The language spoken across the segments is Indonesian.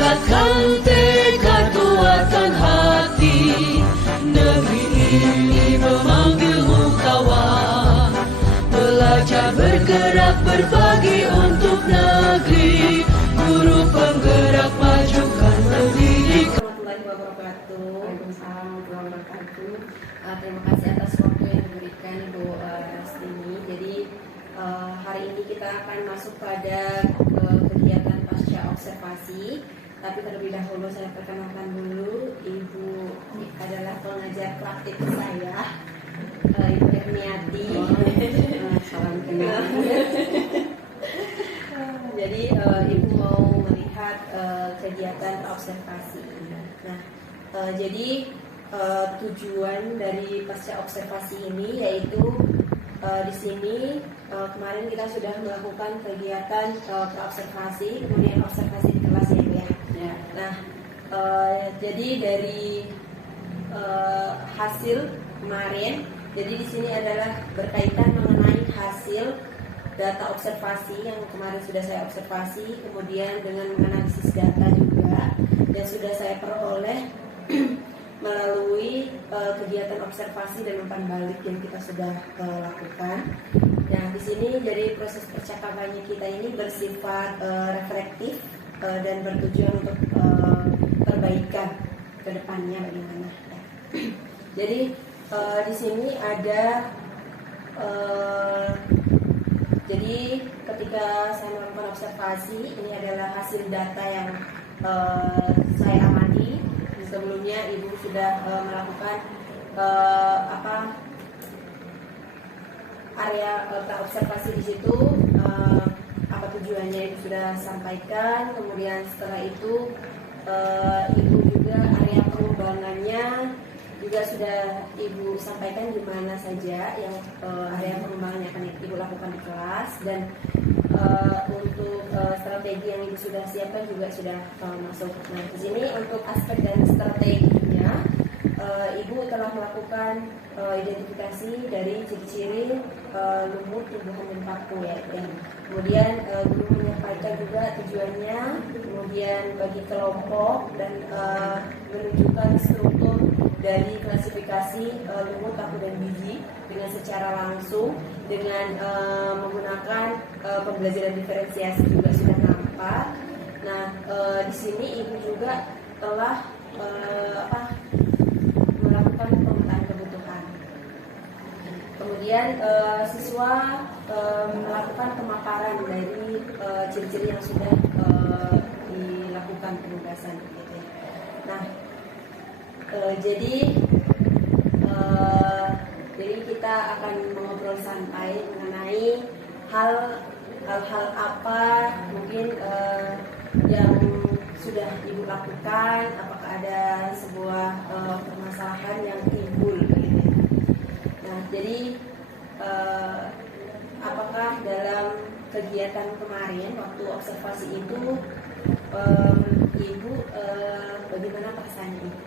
Bulatkan tekad, kuatkan hati, negeri ini memanggilmu kawan. Belajar bergerak berbagi untuk negeri, guru penggerak majukan pendidikan. Warahmatullahi wabarakatuh. Waalaikumsalam warahmatullahi wabarakatuh. Terima kasih atas waktu yang diberikan Ibu Rastini. Jadi hari ini kita akan masuk pada kegiatan pasca observasi. Tapi terlebih dahulu saya perkenalkan dulu, Ibu adalah pengajar praktik saya, Ibu Hermiati. Salam kenal. Jadi Ibu mau melihat kegiatan observasi. Nah, jadi tujuan dari pasca observasi ini yaitu di sini kemarin kita sudah melakukan kegiatan observasi, kemudian observasi di kelas ya. Nah, jadi dari hasil kemarin, jadi di sini adalah berkaitan mengenai hasil data observasi yang kemarin sudah saya observasi, kemudian dengan menganalisis data juga, dan sudah saya peroleh melalui kegiatan observasi dan umpan balik yang kita sudah lakukan. Nah, di sini jadi proses percakapannya kita ini bersifat reflektif dan bertujuan untuk perbaikan ke depannya bagaimana. Jadi di sini ada jadi ketika saya melakukan observasi, ini adalah hasil data yang saya amati. Sebelumnya Ibu sudah melakukan area observasi di situ. Apa tujuannya Ibu sudah sampaikan. Kemudian setelah itu Ibu juga area pengembangannya juga sudah Ibu sampaikan di mana saja yang area pengembangannya akan Ibu lakukan di kelas, dan untuk strategi yang Ibu sudah siapkan juga sudah masuk. Nah, di sini untuk aspek dan strateginya Ibu telah melakukan identifikasi dari ciri-ciri lumut tumbuhan dan paku ya. Kemudian guru menyampaikan juga tujuannya, kemudian bagi kelompok dan menunjukkan struktur dari klasifikasi lumut, paku dan biji dengan secara langsung dengan menggunakan pembelajaran diferensiasi juga sudah nampak. Nah, di sini Ibu juga telah melakukan pemetaan kebutuhan. Kemudian siswa melakukan pemaparan dari ciri-ciri yang sudah dilakukan penugasan gitu ya. Nah, jadi kita akan mengobrol santai mengenai hal-hal apa mungkin yang sudah Ibu lakukan, apakah ada sebuah permasalahan yang timbul gitu. Nah, jadi apakah dalam kegiatan kemarin waktu observasi itu Ibu bagaimana perasaannya Ibu?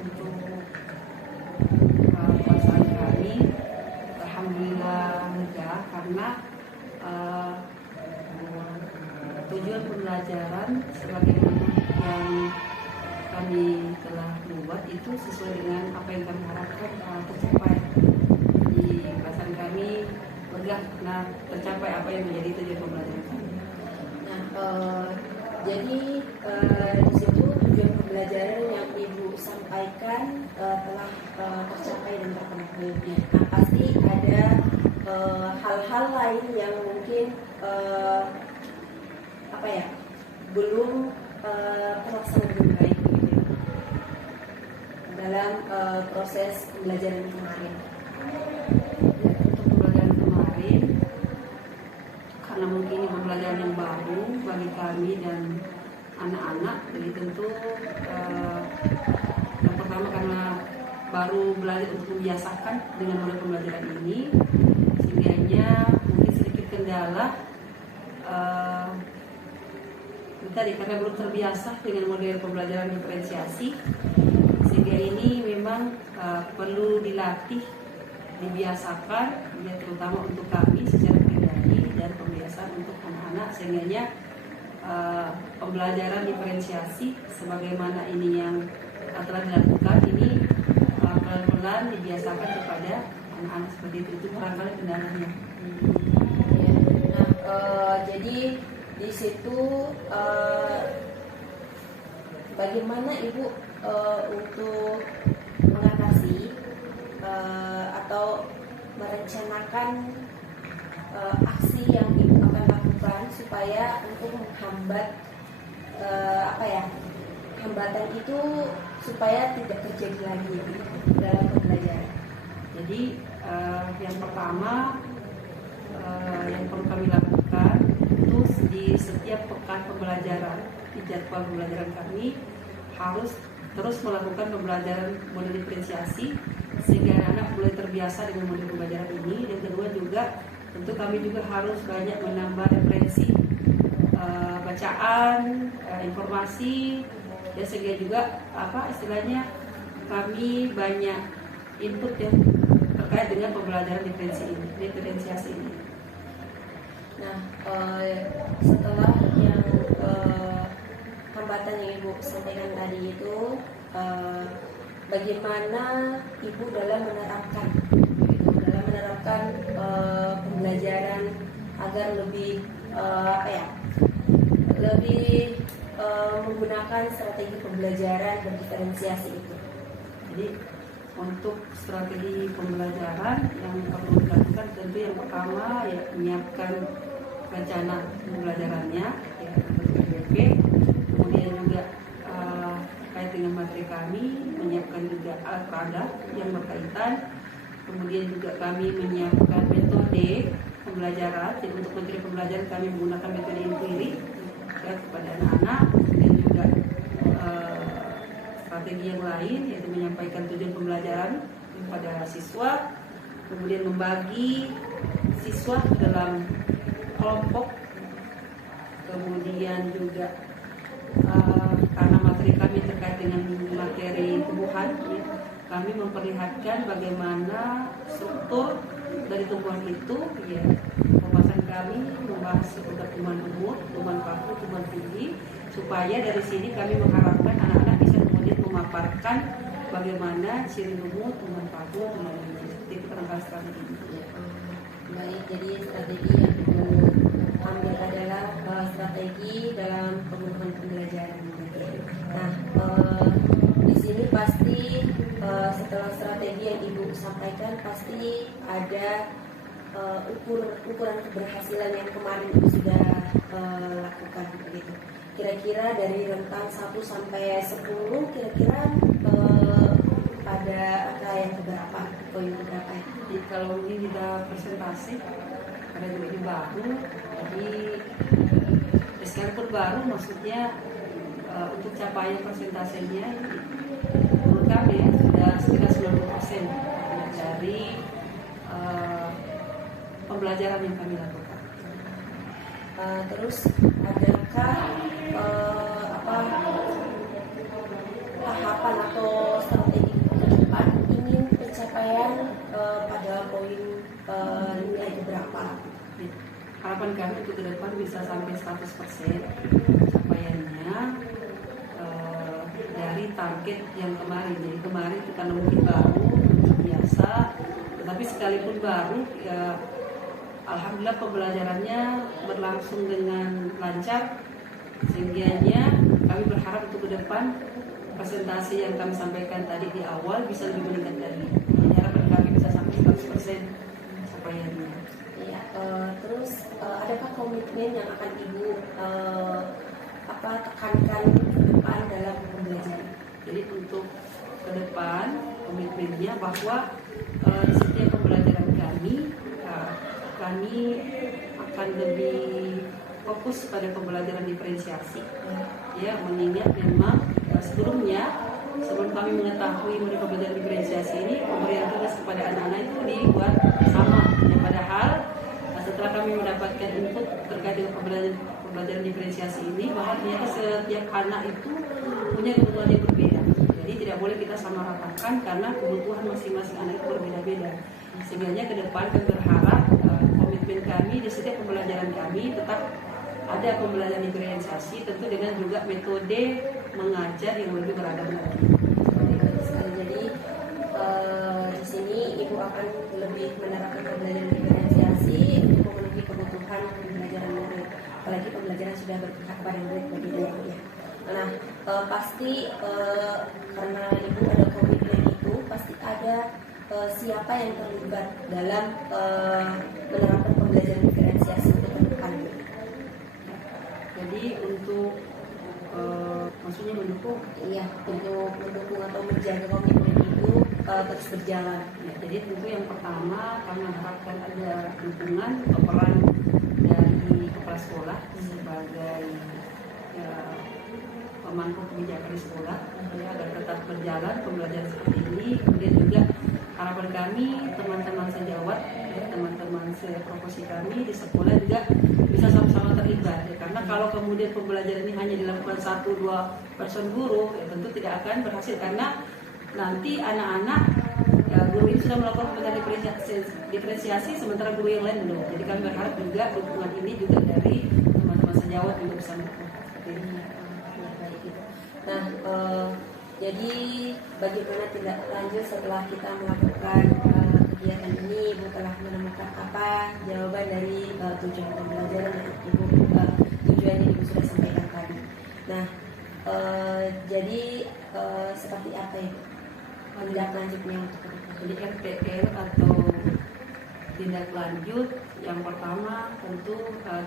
Untuk perasaan kami alhamdulillah lega, karena tujuan pembelajaran sebagaimana yang kami telah buat itu sesuai dengan apa yang kami harapkan tercapai. Di perasaan kami lega karena tercapai apa yang menjadi tujuan pembelajaran kami. Nah, jadi di situ tujuan pembelajaran yang Ibu sampaikan telah tercapai dan terpenuhi. Nah, pasti ada hal-hal lain yang mungkin belum terlaksana dengan baik gitu dalam proses pembelajaran kemarin. Untuk pembelajaran kemarin, karena mungkin ini pembelajaran yang baru bagi kami dan anak-anak, jadi tentu yang pertama karena baru belajar untuk membiasakan dengan model pembelajaran ini, sehingga mungkin sedikit kendala tadi karena belum terbiasa dengan model pembelajaran diferensiasi, sehingga ini memang perlu dilatih, dibiasakan, ya, terutama untuk kami secara pribadi dan pembiasaan untuk anak-anak, sehingga pembelajaran diferensiasi sebagaimana ini yang telah dilakukan ini pelan-pelan dibiasakan kepada anak-anak seperti itu barangkali kendalanya. Ya. Nah, jadi di situ bagaimana Ibu untuk mengatasi atau merencanakan aksi yang Ibu akan lakukan supaya untuk menghambat hambatan itu supaya tidak terjadi lagi dalam pembelajaran. Jadi yang pertama yang perlu kami lakukan itu di setiap pekan pembelajaran, di jadwal pembelajaran kami harus terus melakukan pembelajaran model diferensiasi sehingga anak-anak mulai terbiasa dengan model pembelajaran ini. Dan kedua juga tentu kami juga harus banyak menambah referensi bacaan, informasi, ya, sehingga juga istilahnya kami banyak input ya terkait dengan pembelajaran diferensiasi ini. Nah, setelah yang hambatan yang Ibu sampaikan tadi itu, bagaimana Ibu dalam menerapkan pembelajaran agar lebih lebih menggunakan strategi pembelajaran berdiferensiasi itu. Jadi untuk strategi pembelajaran yang perlu dilakukan tentu yang pertama ya menyiapkan rencana pembelajarannya ya PDP, kemudian juga terkait dengan materi kami menyiapkan juga alat peraga yang berkaitan, kemudian juga kami menyiapkan metode pembelajaran. Jadi untuk materi pembelajaran kami menggunakan metode inquiry ya, kepada anak-anak, dan juga strategi yang lain yaitu menyampaikan tujuan pembelajaran kepada siswa, kemudian membagi siswa ke dalam kelompok, kemudian juga karena materi kami terkait dengan materi tumbuhan ya, kami memperlihatkan bagaimana struktur dari tumbuhan itu ya. Pembahasan kami membahas seputar tumbuhan umur, tumbuhan paku, tumbuhan tinggi, supaya dari sini kami mengharapkan anak-anak bisa kemudian memaparkan bagaimana ciri umur, tumbuhan paku, tumbuhan tinggi. Itu barangkali strategi itu. Baik, jadi strategi yang Ibu ambil adalah strategi dalam pembunuhan pembelajaran. Nah, di sini pasti setelah strategi yang Ibu sampaikan pasti ada ukuran keberhasilan yang kemarin Ibu sudah lakukan begitu. Kira-kira dari rentang 1 sampai 10 kira-kira pada angka yang keberapa, poin keberapa? Jadi kalau ini kita presentasi karena juga ini baru, jadi sekalipun baru maksudnya untuk capaian presentasinya menurut kami ya, sudah sekitar 90% dari pembelajaran yang kami lakukan. Terus adakah tahapan atau strategi ke depan ingin pencapaian pada poin nilai berapa? Harapan kami untuk ke depan bisa sampai 100% capaiannya dari target yang kemarin. Jadi kemarin kita mungkin baru biasa, tetapi sekalipun baru ya, alhamdulillah pembelajarannya berlangsung dengan lancar, sehingga kami berharap untuk ke depan presentasi yang kami sampaikan tadi di awal bisa lebih meningkat lagi. Jadi harapan kami bisa sampai 100% capaiannya. Ya, terus adakah komitmen yang akan Ibu tekankan ke depan dalam pembelajaran? Jadi untuk ke depan komitmennya bahwa di setiap pembelajaran kami akan lebih fokus pada pembelajaran diferensiasi. Ya, mengingat memang sebelum kami mengetahui model pembelajaran diferensiasi ini, pemberian tugas kepada anak-anak itu dibuat sama. Ya, padahal setelah kami mendapatkan input terkait dengan pembelajaran diferensiasi ini bahwa ternyata setiap anak itu punya kebutuhan yang berbeda. Jadi tidak boleh kita samaratakan karena kebutuhan masing-masing anak itu berbeda-beda. Sehingga ke depan kami berharap komitmen kami di setiap pembelajaran kami tetap ada pembelajaran diferensiasi, tentu dengan juga metode mengajar yang lebih beragam lagi. Jadi di sini Ibu akan lebih menerapkan pembelajaran diferensiasi untuk memenuhi kebutuhan pembelajaran murid, apalagi pembelajaran sudah berpihak kepada murid berbeda ya Bu ya. Nah pasti karena Ibu ada komitmen itu pasti ada siapa yang terlibat dalam menerapkan pembelajaran diferensiasi untuk ke depan. Jadi untuk maksudnya mendukung, iya, untuk mendukung atau menjaga komitmen itu terus berjalan. ya, jadi tentu yang pertama kami harapkan ada dukungan atau peran dari kepala sekolah sebagai ya, pemangku kebijakan di sekolah ya, agar tetap berjalan pembelajaran seperti ini. Kemudian juga harapan kami teman-teman sejawat, ya, teman-teman seprofesi kami di sekolah juga bisa sama-sama terlibat ya. Karena kalau kemudian pembelajaran ini hanya dilakukan 1-2 person guru ya, tentu tidak akan berhasil karena nanti anak-anak ya, guru ini sudah melakukan pembelajaran diferensiasi sementara guru yang lain belum. Jadi kami berharap juga dukungan ini juga dari teman-teman sejawat untuk bisa mendukung. Nah, jadi bagaimana tindak lanjut setelah kita melakukan kegiatan ini? Ibu telah menemukan apa jawaban dari tujuan pembelajaran yang tujuan yang Ibu sudah sampaikan tadi. Nah, jadi seperti apa itu tindak lanjutnya untuk Jadi RTL atau tindak lanjut yang pertama tentu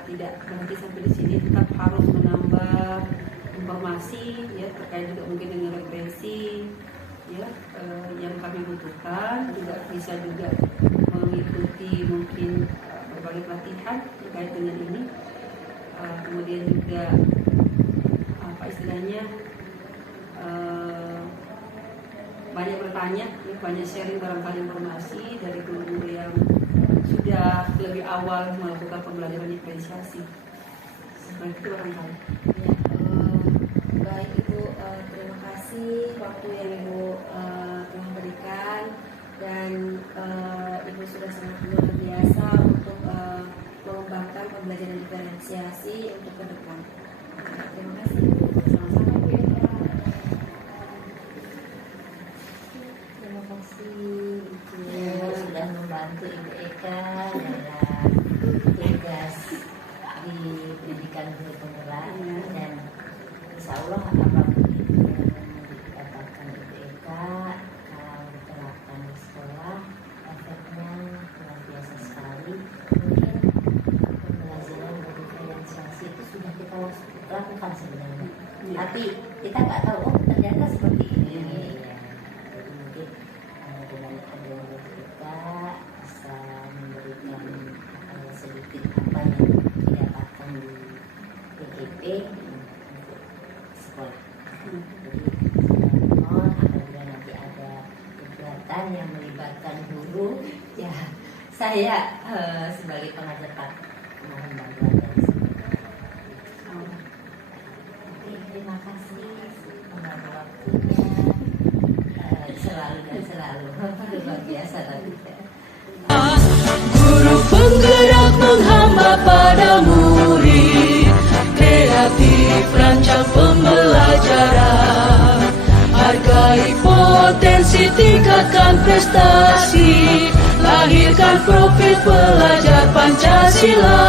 tidak berhenti sampai di sini, tetap harus menambah informasi ya terkait juga mungkin dengan referensi ya yang kami butuhkan, juga bisa juga mengikuti mungkin berbagai pelatihan terkait dengan ini, kemudian juga apa istilahnya banyak bertanya, ya, banyak sharing barangkali informasi dari guru-guru yang sudah lebih awal melakukan pembelajaran diferensiasi. Seperti itu barangkali. Ya, baik Ibu, terima kasih waktu yang Ibu telah berikan dan Ibu sudah sangat luar biasa untuk mengembangkan pembelajaran diferensiasi untuk ke depan. Terima kasih. Sama-sama Bu ya. Terima kasih Ibu sudah membantu Ibu Eka dalam tugas di pendidikan guru penggerak dan insya Allah apapun itu yang didapatkan Ibu Eka kalau diterapkan di sekolah efeknya luar biasa sekali. Mungkin pembelajaran diferensiasi itu sudah kita lakukan sebenarnya, tapi kita nggak tahu oh ternyata seperti ini. Jadi mungkin dengan adanya kita bisa memberikan sedikit apa yang didapatkan di PGP untuk sekolah. Jadi mohon apabila nanti ada kegiatan yang melibatkan guru, ya saya sebagai pengajar Pak mohon bantuan dari sekolah. Oke, terima kasih mengambil waktunya selalu dan selalu luar biasa tadi. Guru penggerak menghamba pada murid, kreatif rancang pembelajaran, hargai potensi, tingkatkan prestasi, lahirkan profil pelajar Pancasila.